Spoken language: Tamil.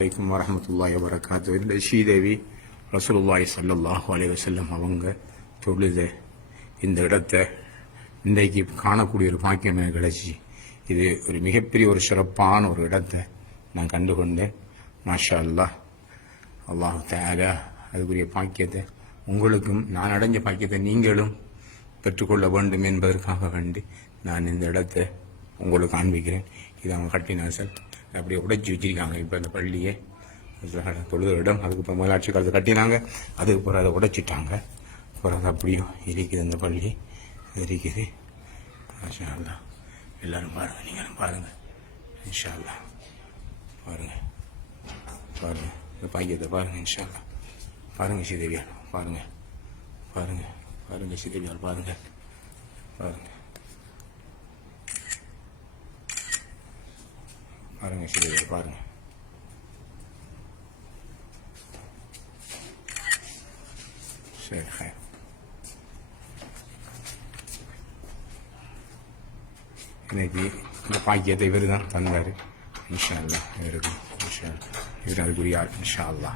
வலைக்கம் வரமத்துல்லாய் வரகாத்து இந்த ஸ்ரீதேவி ரசூலுல்லாய் சல்லாஹூ அலைஹி வசல்லம் அவங்க தொழுத இந்த இடத்தை இன்றைக்கு காணக்கூடிய ஒரு பாக்கியம் எனக்கு கிடைச்சி இது ஒரு மிகப்பெரிய ஒரு சிறப்பான ஒரு இடத்தை நான் கண்டுகொண்டேன். மாஷா அல்லா அல்லாஹ் தஆலா அதுக்குரிய பாக்கியத்தை உங்களுக்கும் நான் அடைஞ்ச பாக்கியத்தை நீங்களும் பெற்றுக்கொள்ள வேண்டும் என்பதற்காக வேண்டி நான் இந்த இடத்தை உங்களுக்கு காண்பிக்கிறேன். இது அவங்க கட்டின சார். அப்படியே உடைச்சி வச்சிருக்காங்க. இப்போ இந்த பள்ளியை. தொழுத இடம் அதுக்கு இப்போ முதலாட்சி காலத்தை கட்டினாங்க. அதுக்கு பிறகு அதை உடைச்சிட்டாங்க. பிறகு அப்படியும் இருக்குது இந்த பள்ளி. இருக்குது. மாஷா எல்லோரும் பாருங்கள் நீங்களும் பாருங்கள் இன்ஷா அல்லாஹ் பாருங்கள் இந்த பாக்கியத்தை பாருங்கள் இன்ஷால்லா பாருங்கள் ஸ்ரீதேவியார். பாருங்கள் பாருங்கள் பாருங்கள் ஸ்ரீதேவியார். பாருங்கள் பாருங்க பாருங்க ஸ்ரீதேவியார் பாருங்க சரி ஹே இன்னைக்கு இந்த பாக்கியத்தை இவர் தான் தந்தார் இன்ஷா அல்லா இவருக்கு இன்ஷா இவர் அதுக்குரிய ஆள் இன்ஷா அல்லா